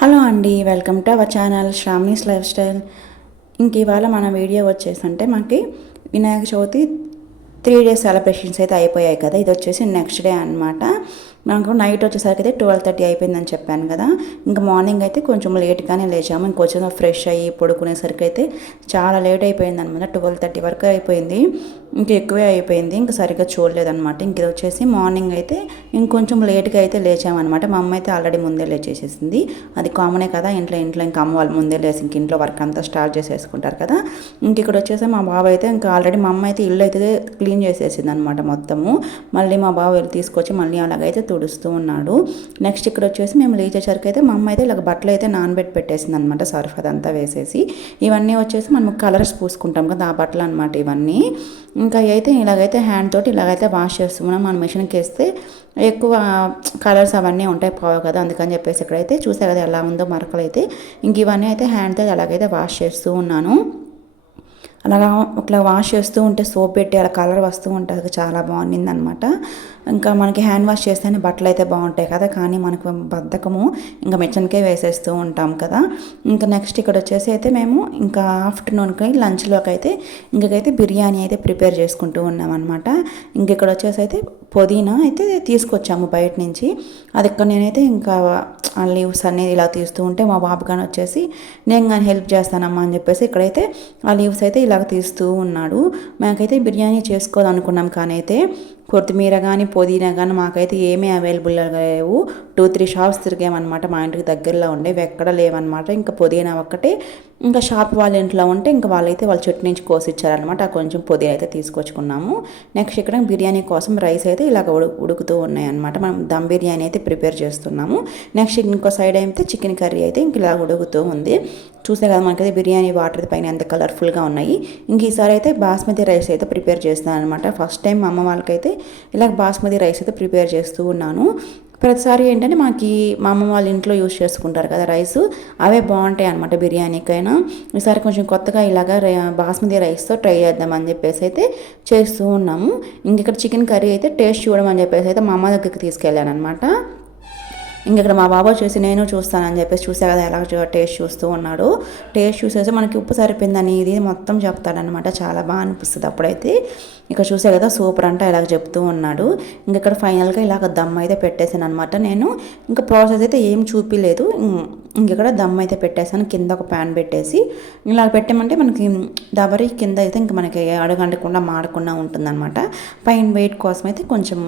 Hello అండి welcome to our channel Sravani's lifestyle. ఇంక ఇవాళ మన వీడియో వచ్చేసి అంటే మనకి Vinayaka Chavithi three days celebrations అయితే అయిపోయాయి కదా. ఇది వచ్చేసి నెక్స్ట్ డే అనమాట నాకు నైట్ వచ్చేసరికి అయితే ట్వెల్వ్ థర్టీ అయిపోయిందని చెప్పాను కదా. ఇంకా మార్నింగ్ అయితే కొంచెం లేట్గానే లేచాము. ఇంకొంచెం ఫ్రెష్ అయ్యి పడుకునేసరికి అయితే చాలా లేట్ అయిపోయింది అనమాట ట్వెల్వ్ థర్టీ వరకు అయిపోయింది. ఇంక ఎక్కువే అయిపోయింది. ఇంకా సరిగ్గా చూడలేదన్నమాట ఇంక ఇది వచ్చేసి మార్నింగ్ అయితే ఇంకొంచెం లేట్గా అయితే లేచామన్నమాట మా అమ్మ అయితే ఆల్రెడీ ముందే లేచేసేసింది. అది కామనే కదా ఇంట్లో ఇంట్లో ఇంకా అమ్మ వాళ్ళు ముందే లేసి ఇంక ఇంట్లో వర్క్ అంతా స్టార్ట్ చేసేసుకుంటారు కదా. ఇంక ఇక్కడ వచ్చేసి మా బాబు అయితే ఇంకా ఆల్రెడీ మా అమ్మ అయితే ఇల్లు అయితే క్లీన్ చేసేసింది అనమాట మొత్తము. మళ్ళీ మా బాబు వెళ్ళి తీసుకొచ్చి మళ్ళీ అలాగైతే తుడుస్తూ ఉన్నాడు. నెక్స్ట్ ఇక్కడ వచ్చేసి మేము లేచేసరికి అయితే మా అమ్మ అయితే ఇలా బట్టలు అయితే నానబెట్టి పెట్టేసింది అనమాట సర్ఫ్ అదంతా వేసేసి. ఇవన్నీ వచ్చేసి మనం కలర్స్ పూసుకుంటాం కదా ఆ బట్టలు అనమాట ఇవన్నీ. ఇంకా అయితే ఇలాగైతే హ్యాండ్ తోటి ఇలాగైతే వాష్ చేస్తున్నాం. మనం మిషన్కి వేస్తే ఎక్కువ కలర్స్ అవన్నీ ఉంటాయి పోవు కదా అందుకని చెప్పేసి ఇక్కడైతే చూసా కదా ఎలా ఉందో మరకలు అయితే. ఇంక ఇవన్నీ అయితే హ్యాండ్తో అలాగైతే వాష్ చేస్తూ ఉన్నాను. అలాగా ఇట్లా వాష్ చేస్తూ ఉంటే సోప్ పెట్టి అలా కలర్ వస్తూ ఉంటుంది చాలా బాగుంది అనమాట ఇంకా మనకి హ్యాండ్ వాష్ చేస్తేనే బట్టలు అయితే బాగుంటాయి కదా కానీ మనకు బద్ధకము. ఇంకా మిచ్చనికే వేసేస్తూ ఉంటాం కదా. ఇంకా నెక్స్ట్ ఇక్కడ వచ్చేసి అయితే మేము ఇంకా ఆఫ్టర్నూన్కి లంచ్లోకి అయితే ఇంకైతే బిర్యానీ అయితే ప్రిపేర్ చేసుకుంటూ ఉన్నాం అనమాట ఇంక ఇక్కడ వచ్చేసి అయితే పుదీనా అయితే తీసుకొచ్చాము బయట నుంచి. అది ఇక్కడ నేనైతే ఇంకా ఆ లీవ్స్ అనేది ఇలా తీస్తూ ఉంటే మా బాబు కానీ వచ్చేసి నేను కానీ హెల్ప్ చేస్తానమ్మా అని చెప్పేసి ఇక్కడైతే ఆ లీవ్స్ అయితే ఇలాగ తీస్తూ ఉన్నాడు. మాకైతే బిర్యానీ చేసుకోవాలనుకున్నాం కానీ అయితే కొత్తిమీర కానీ పుదీనా కానీ మాకైతే ఏమీ అవైలబుల్ లేవు. టూ త్రీ షాప్స్ తిరిగామన్నమాట మా ఇంటికి దగ్గరలో ఉండేవి ఎక్కడ లేవన్నమాట. ఇంకా పుదీనా ఒక్కటే. ఇంకా షాప్ వాళ్ళ ఇంట్లో ఉంటే ఇంకా వాళ్ళైతే వాళ్ళ చెట్టు నుంచి కోసి ఇచ్చారనమాట ఆ కొంచెం పుదీనా అయితే తీసుకొచ్చుకున్నాము. నెక్స్ట్ ఇక్కడ బిర్యానీ కోసం రైస్ అయితే ఇలాగ ఉడు ఉడుకుతూ ఉన్నాయి అనమాట మనం దమ్ బిర్యానీ అయితే ప్రిపేర్ చేస్తున్నాము. నెక్స్ట్ ఇంకో సైడ్ అయితే చికెన్ కర్రీ అయితే ఇంక ఇలా ఉడుకుతూ ఉంది. చూసే కదా మనకైతే బిర్యానీ వాటర్ పైన ఎంత కలర్ఫుల్గా ఉన్నాయి. ఇంక ఈసారి అయితే బాస్మతి రైస్ అయితే ప్రిపేర్ చేస్తాను అనమాట ఫస్ట్ టైం మా అమ్మ వాళ్ళకైతే ఇలా బాస్మతి రైస్ అయితే ప్రిపేర్ చేస్తూ ఉన్నాను. ప్రతిసారి ఏంటంటే మనకి మా అమ్మ వాళ్ళ ఇంట్లో యూస్ చేసుకుంటారు కదా రైస్. అవే బాగుంటాయి అనమాట బిర్యానీకైనా. ఈసారి కొంచెం కొత్తగా ఇలాగా బాస్మతి రైస్తో ట్రై చేద్దామని చెప్పేసి అయితే చేస్తూ ఉన్నాము. ఇంక ఇక్కడ చికెన్ కర్రీ అయితే టేస్ట్ చూడమని చెప్పేసి అయితే మా అమ్మ దగ్గరికి తీసుకెళ్ళాను అనమాట ఇంక ఇక్కడ మా బాబా చూసి నేను చూస్తానని చెప్పేసి చూసా కదా ఎలా టేస్ట్ చూస్తూ ఉన్నాడు. టేస్ట్ చూసేసి మనకి ఉప్పు సరిపోయిందని ఇది మొత్తం చెప్తాడనమాట చాలా బాగా అనిపిస్తుంది అప్పుడైతే. ఇక చూసే కదా సూపర్ అంటే ఇలాగ చెప్తూ ఉన్నాడు. ఇంక ఇక్కడ ఫైనల్గా ఇలాగ దమ్ అయితే పెట్టేసాను అనమాట నేను. ఇంకా ప్రాసెస్ అయితే ఏం చూపిలేదు. ఇంక ఇక్కడ దమ్ అయితే పెట్టేసాను కింద ఒక ప్యాన్ పెట్టేసి. ఇలా పెట్టామంటే మనకి దబరి కింద అయితే ఇంక మనకి అడగంటకుండా మాడకుండా ఉంటుందన్నమాట. పైన వెయిట్ కోసం అయితే కొంచెం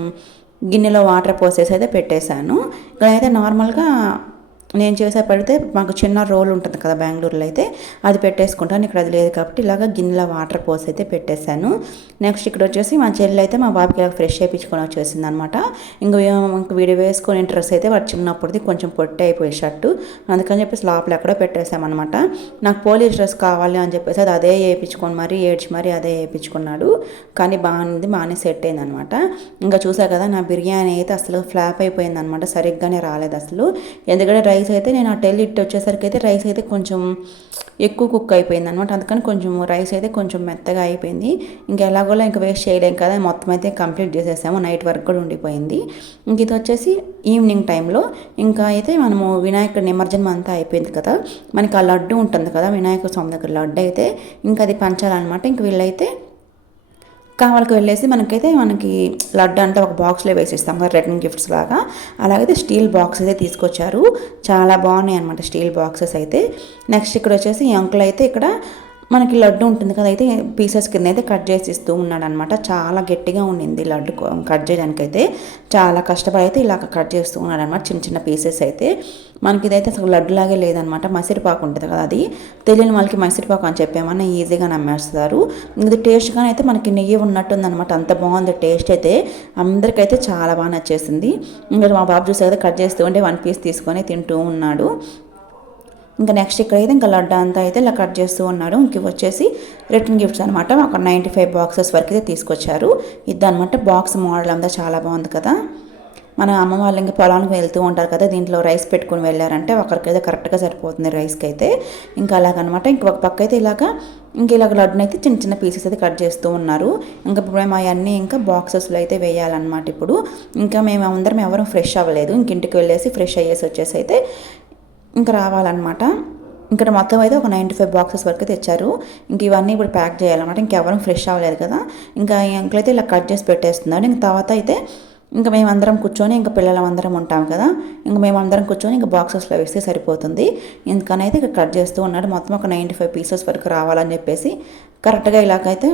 గిన్నెలో వాటర్ పోసేసి అయితే పెట్టేశాను. ఇక్కడైతే నార్మల్గా నేను చేసే పడితే మాకు చిన్న రోల్ ఉంటుంది కదా బెంగళూరులో అయితే అది పెట్టేసుకుంటాను. ఇక్కడ అది లేదు కాబట్టి ఇలాగ గిన్నెలో వాటర్ పోసి అయితే పెట్టేశాను. నెక్స్ట్ ఇక్కడ వచ్చేసి మా చెల్లి అయితే మా బాబుకి ఇలా ఫ్రెష్ అయిపించుకొని వచ్చేసింది అనమాట ఇంకా ఇంక వీడి వేసుకొని డ్రెస్ అయితే వాడు చిన్నప్పటిది కొంచెం పొట్టి అయిపోయి షర్టు. అందుకని చెప్పేసి లోపల ఎక్కడో పెట్టేశామన్నమాట నాకు పోలీస్ డ్రెస్ కావాలి అని చెప్పేసి అది అదే వేయించుకొని మరి ఏడ్చి మరి అదే వేయించుకున్నాడు. కానీ బాగుంది బాగానే సెట్ అయింది అనమాట ఇంకా చూసా కదా నా బిర్యానీ అయితే అసలు ఫ్లాప్ అయిపోయింది అనమాట సరిగ్గానే రాలేదు అసలు. ఎందుకంటే రైస్ రైస్ అయితే నేను ఆ టెల్ ఇట్ వచ్చేసరికి అయితే రైస్ అయితే కొంచెం ఎక్కువ కుక్ అయిపోయింది అనమాట అందుకని కొంచెం రైస్ అయితే కొంచెం మెత్తగా అయిపోయింది. ఇంకా ఎలాగోలా ఇంకా వేస్ట్ చేయలేం కదా మొత్తం అయితే కంప్లీట్ చేసేసాము. నైట్ వరకు కూడా ఉండిపోయింది. ఇంక ఇది వచ్చేసి ఈవినింగ్ టైంలో ఇంకా అయితే మనము వినాయకుడి నిమజ్జనం అంతా అయిపోయింది కదా. మనకి ఆ లడ్డు ఉంటుంది కదా వినాయక స్వామి దగ్గర లడ్డు అయితే ఇంకా అది పంచాలన్నమాట. ఇంక వీళ్ళైతే కావాలకి వెళ్ళేసి మనకైతే మనకి లడ్డు అంటే ఒక బాక్స్లో వేసిస్తాం కదా రిటర్న్ గిఫ్ట్స్ లాగా. అలాగైతే స్టీల్ బాక్స్ అయితే తీసుకొచ్చారు. చాలా బాగున్నాయి అనమాట స్టీల్ బాక్సెస్ అయితే. నెక్స్ట్ ఇక్కడ వచ్చేసి ఈ అంకుల్ అయితే ఇక్కడ మనకి లడ్డు ఉంటుంది కదా అయితే పీసెస్ కింద అయితే కట్ చేసి ఇస్తూ ఉన్నాడు అనమాట చాలా గట్టిగా ఉండింది లడ్డు కట్ చేయడానికి అయితే చాలా కష్టపడి అయితే ఇలా కట్ చేస్తూ ఉన్నాడు అనమాట చిన్న చిన్న పీసెస్ అయితే. మనకి ఇదైతే అసలు లడ్డులాగే లేదనమాట మసిరిపాకు ఉంటుంది కదా అది. తెలియని వాళ్ళకి మసిరిపాకు అని చెప్పేమన్నా ఈజీగా నమ్మేస్తారు. ఇది టేస్ట్గా అయితే మనకి నెయ్యి ఉన్నట్టుంది అనమాట అంత బాగుంది టేస్ట్ అయితే. అందరికైతే చాలా బాగా నచ్చేసింది. ఇంకా మా బాబు చూసే కదా కట్ చేస్తూ ఉంటే వన్ పీస్ తీసుకొని తింటూ ఉన్నాడు. ఇంకా నెక్స్ట్ ఇక్కడైతే ఇంకా లడ్డా అంతా అయితే ఇలా కట్ చేస్తూ ఉన్నారు. ఇంక వచ్చేసి రిటర్న్ గిఫ్ట్స్ అనమాట ఒక నైంటీ ఫైవ్ బాక్సెస్ వరకు అయితే తీసుకొచ్చారు. ఇది అనమాట బాక్స్ మోడల్ అంతా చాలా బాగుంది కదా. మన అమ్మ వాళ్ళు ఇంకా పొలానికి వెళ్తూ ఉంటారు కదా దీంట్లో రైస్ పెట్టుకుని వెళ్ళారంటే ఒకరికైతే కరెక్ట్గా సరిపోతుంది రైస్కి అయితే. ఇంకా అలాగనమాట ఇంకొక పక్క అయితే ఇలాగా ఇంక ఇలాగ లడ్డుని అయితే చిన్న చిన్న పీసెస్ అయితే కట్ చేస్తూ ఉన్నారు. ఇంకా ఇప్పుడు మేము అవన్నీ ఇంకా బాక్సెస్లో అయితే వేయాలన్నమాట ఇప్పుడు. ఇంకా మేము అందరం ఎవరు ఫ్రెష్ అవ్వలేదు. ఇంక ఇంటికి వెళ్ళేసి ఫ్రెష్ అయ్యేసి వచ్చేసి అయితే ఇంకా రావాలన్నమాట. ఇక్కడ మొత్తం అయితే ఒక నైంటీ ఫైవ్ బాక్సెస్ వరకు తెచ్చారు. ఇంక ఇవన్నీ ఇప్పుడు ప్యాక్ చేయాలన్నమాట. ఇంకెవరం ఫ్రెష్ అవ్వలేదు కదా. ఇంకా ఈ అంకుల్ అయితే ఇలా కట్ చేసి పెట్టేస్తున్నాడు. ఇంక తర్వాత అయితే ఇంకా మేమందరం కూర్చొని ఇంకా పిల్లలం అందరం ఉంటాం కదా. ఇంకా మేమందరం కూర్చొని ఇంకా బాక్సెస్లో వేస్తే సరిపోతుంది. ఎందుకని ఇక్కడ కట్ చేస్తూ ఉన్నాడు. మొత్తం ఒక నైంటీ ఫైవ్ పీసెస్ వరకు రావాలని చెప్పేసి కరెక్ట్గా ఇలాగైతే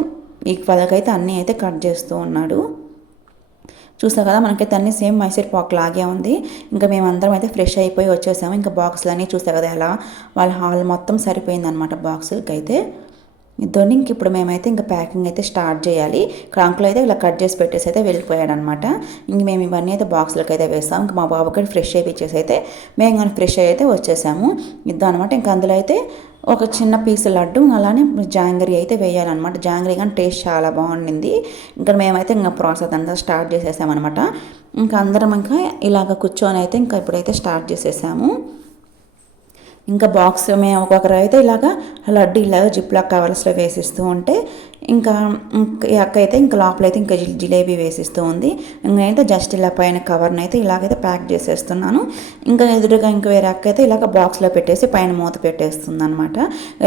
ఈ పదకైతే అన్నీ అయితే కట్ చేస్తూ ఉన్నాడు. చూసా కదా మనకైతే అన్ని సేమ్ మైసూర్ పాక్ లాగే ఉంది. ఇంకా మేమందరం అయితే ఫ్రెష్ అయిపోయి వచ్చేసాము. ఇంకా బాక్సులు అన్నీ చూసా కదా ఎలా? వాళ్ళ హాల్ మొత్తం సరిపోయింది అనమాట అయితే ఇద్దరిని ఇంక ఇప్పుడు మేమైతే ఇంకా ప్యాకింగ్ అయితే స్టార్ట్ చేయాలి. ఇక్కడ అంకుల్ అయితే ఇలా కట్ చేసి పెట్టేసి అయితే వెళ్ళిపోయాడు అనమాట ఇంక మేము ఇవన్నీ అయితే బాక్స్లోకి అయితే వేస్తాం. ఇంకా మా బాబుకి ఫ్రెష్ అయిపోయి అయితే మేము కానీ ఫ్రెష్ అయితే వచ్చేసాము. ఇద్దాం అనమాట ఇంకా అందులో అయితే ఒక చిన్న పీసు లడ్డు అలానే జాంగరీ అయితే వేయాలన్నమాట జాంగరీ కానీ టేస్ట్ చాలా బాగుండింది. ఇంకా మేమైతే ఇంకా ప్రాసెస్ అంతా స్టార్ట్ చేసేసామన్నమాట ఇంకా అందరం ఇంకా ఇలాగ కూర్చొని అయితే ఇంకా ఇప్పుడైతే స్టార్ట్ చేసేసాము. ఇంకా బాక్స్ మేము ఒక్కొక్కరు అయితే ఇలాగా లడ్డు ఇలాగ జిప్లాక్ కవర్స్లో వేసిస్తూ ఉంటే ఇంకా అక్క అయితే ఇంకా లోపలైతే ఇంకా జిలేబీ వేసిస్తూ ఉంది. ఇంకైతే జస్ట్ ఇలా పైన కవర్ని అయితే ఇలాగైతే ప్యాక్ చేసేస్తున్నాను. ఇంకా ఎదురుగా ఇంకా వేరే అక్క అయితే ఇలాగ బాక్స్లో పెట్టేసి పైన మూత పెట్టేస్తుంది అనమాట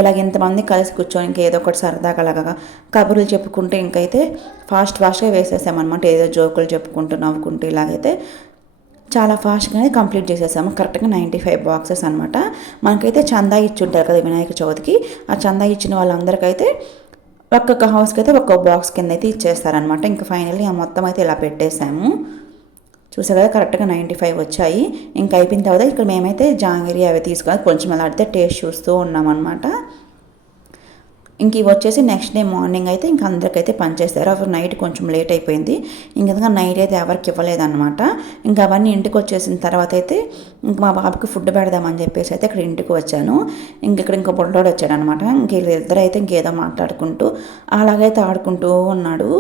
ఇలాగ ఇంతమంది కలిసి కూర్చొని ఇంకా ఏదో ఒకటి సరదాగా అలాగా కబుర్లు చెప్పుకుంటే ఇంకైతే ఫాస్ట్ ఫాస్ట్గా వేసేసామన్నమాట. ఏదో జోకులు చెప్పుకుంటూ నవ్వుకుంటూ ఇలాగైతే చాలా ఫాస్ట్గానే కంప్లీట్ చేసేసాము. కరెక్ట్గా నైంటీ ఫైవ్ బాక్సెస్ అనమాట మనకైతే చందా ఇచ్చి ఉంటారు కదా వినాయక చవితికి. ఆ చందా ఇచ్చిన వాళ్ళందరికైతే ఒక్కొక్క హౌస్కి అయితే ఒక్కొక్క బాక్స్ కింద అయితే ఇచ్చేస్తారనమాట ఇంకా ఫైనల్లీ ఆ మొత్తం అయితే ఇలా పెట్టేశాము. చూసా కదా కరెక్ట్గా నైంటీ ఫైవ్ వచ్చాయి. ఇంకా అయిపోయిన తర్వాత ఇక్కడ మేమైతే జాంగిరి అవి తీసుకొని కొంచెం అలా అడితే టేస్ట్ చూస్తూ ఉన్నామన్నమాట. ఇంక ఇవి వచ్చేసి నెక్స్ట్ డే మార్నింగ్ అయితే ఇంక అందరికైతే పనిచేస్తారు. అప్పుడు నైట్ కొంచెం లేట్ అయిపోయింది. ఇంకా నైట్ అయితే ఎవరికి ఇవ్వలేదన్నమాట. ఇంకా అవన్నీ ఇంటికి వచ్చేసిన తర్వాత అయితే ఇంక మా బాబుకి ఫుడ్ పెడదామని చెప్పేసి అయితే ఇక్కడ ఇంటికి వచ్చాను. ఇంక ఇక్కడ ఇంకో బుడ్డోడు వచ్చాడనమాట ఇంక ఇద్దరు అయితే ఇంకేదో మాట్లాడుకుంటూ అలాగైతే ఆడుకుంటూ ఉన్నాడు.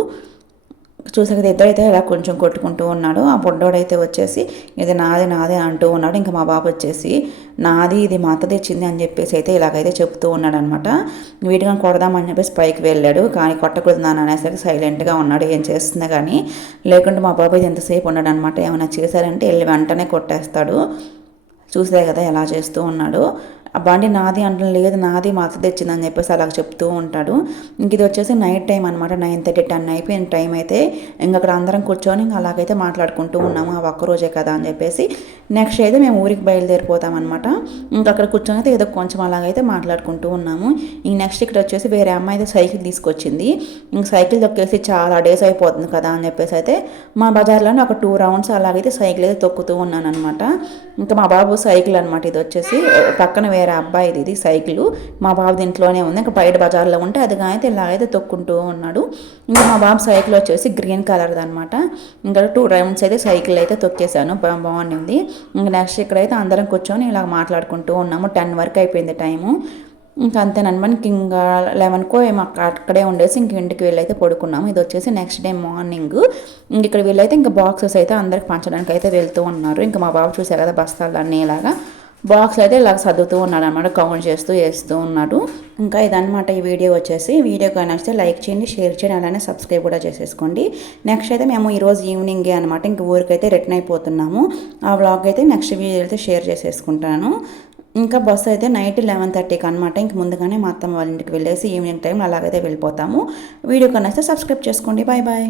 చూసాక ఇద్దరైతే ఇలా కొంచెం కొట్టుకుంటూ ఉన్నాడు. ఆ బుడ్డోడైతే వచ్చేసి ఇది నాది నాది అంటూ ఉన్నాడు. ఇంకా మా బాబు వచ్చేసి నాది ఇది మా అత్త తెచ్చింది అని చెప్పేసి అయితే ఇలాగైతే చెప్తూ ఉన్నాడు అనమాట వీటిగా కొడదామని చెప్పేసి పైకి వెళ్ళాడు. కానీ కొట్టకూడదు నాన్న అనేసరికి సైలెంట్గా ఉన్నాడు. ఏం చేస్తున్నా కానీ లేకుంటే మా బాబాయ్ ఎంతసేపు ఉన్నాడు అనమాట ఏమైనా చేశారంటే వెళ్ళి వెంటనే కొట్టేస్తాడు. చూసే కదా ఎలా చేస్తూ ఉన్నాడు. ఆ బండి నాది అంటే లేదు నాది మా అత్త తెచ్చిందని చెప్పేసి అలా చెప్తూ ఉంటాడు. ఇంక ఇది వచ్చేసి నైట్ టైం అనమాట నైన్ థర్టీ టెన్ అయిపోయిన టైం అయితే ఇంక అక్కడ అందరం కూర్చొని ఇంకా అలాగైతే మాట్లాడుకుంటూ ఉన్నాము ఆ ఒక్క రోజే కదా అని చెప్పేసి. నెక్స్ట్ అయితే మేము ఊరికి బయలుదేరిపోతాం అనమాట ఇంకా అక్కడ కూర్చొని అయితే ఏదో కొంచెం అలాగైతే మాట్లాడుకుంటూ ఉన్నాము. ఇంక నెక్స్ట్ ఇక్కడ వచ్చేసి వేరే అమ్మాయి అయితే సైకిల్ తీసుకొచ్చింది. ఇంక సైకిల్ తొక్కేసి చాలా డేస్ అయిపోతుంది కదా అని చెప్పేసి అయితే మా బజార్లోనే ఒక టూ రౌండ్స్ అలాగైతే సైకిల్ అయితే తొక్కుతూ ఉన్నాను అనమాట ఇంకా మా బాబు సైకిల్ అనమాట ఇది వచ్చేసి పక్కన వేరే అబ్బాయిది ఇది సైకిల్. మా బాబు దీంట్లోనే ఉంది. ఇంకా బయట బజార్లో ఉంటే అది అయితే ఇలా అయితే తొక్కుంటూ ఉన్నాడు. ఇంకా మా బాబు సైకిల్ వచ్చేసి గ్రీన్ కలర్ది అనమాట ఇంకా టూ రౌండ్స్ అయితే సైకిల్ అయితే తొక్కేశాను. బాగుంది ఇంకా నెక్స్ట్ ఇక్కడైతే అందరం కూర్చొని ఇలా మాట్లాడుకుంటూ ఉన్నాము. టెన్ వరకు అయిపోయింది టైము. ఇంకా అంతేనమాట ఇంకా లెవెన్కో ఏమో అక్కడే ఉండేసి ఇంక ఇంటికి వెళ్ళైతే పడుకున్నాము. ఇది వచ్చేసి నెక్స్ట్ డే మార్నింగ్. ఇంక ఇక్కడ వీళ్ళైతే ఇంకా బాక్సెస్ అయితే అందరికి పంచడానికి అయితే వెళ్తూ ఉన్నారు. ఇంకా మా బాబు చూసే కదా బస్తాలు అన్నీ ఇలాగా. బాక్స్ అయితే ఇలా సర్దుతూ ఉన్నాడు అనమాట కౌంట్ చేస్తూ వేస్తూ ఉన్నాడు. ఇంకా ఇదనమాట ఈ వీడియో వచ్చేసి. వీడియో కానీ నచ్చితే లైక్ చేయండి షేర్ చేయండి అలానే సబ్స్క్రైబ్ కూడా చేసేసుకోండి. నెక్స్ట్ అయితే మేము ఈరోజు ఈవినింగే అనమాట ఇంక ఊరికైతే రిటర్న్ అయిపోతున్నాము. ఆ వ్లాగ్ అయితే నెక్స్ట్ వీడియో అయితే షేర్ చేసేసుకుంటాను. ఇంకా బస్సు అయితే నైట్ లెవెన్ థర్టీకి అనమాట ఇంక ముందుగానే మా అత్తమ్మ వాళ్ళ ఇంటికి వెళ్ళేసి ఈవినింగ్ టైం అలాగైతే వెళ్ళిపోతాము. వీడియో కన్నా సబ్స్క్రైబ్ చేసుకోండి. Bye bye.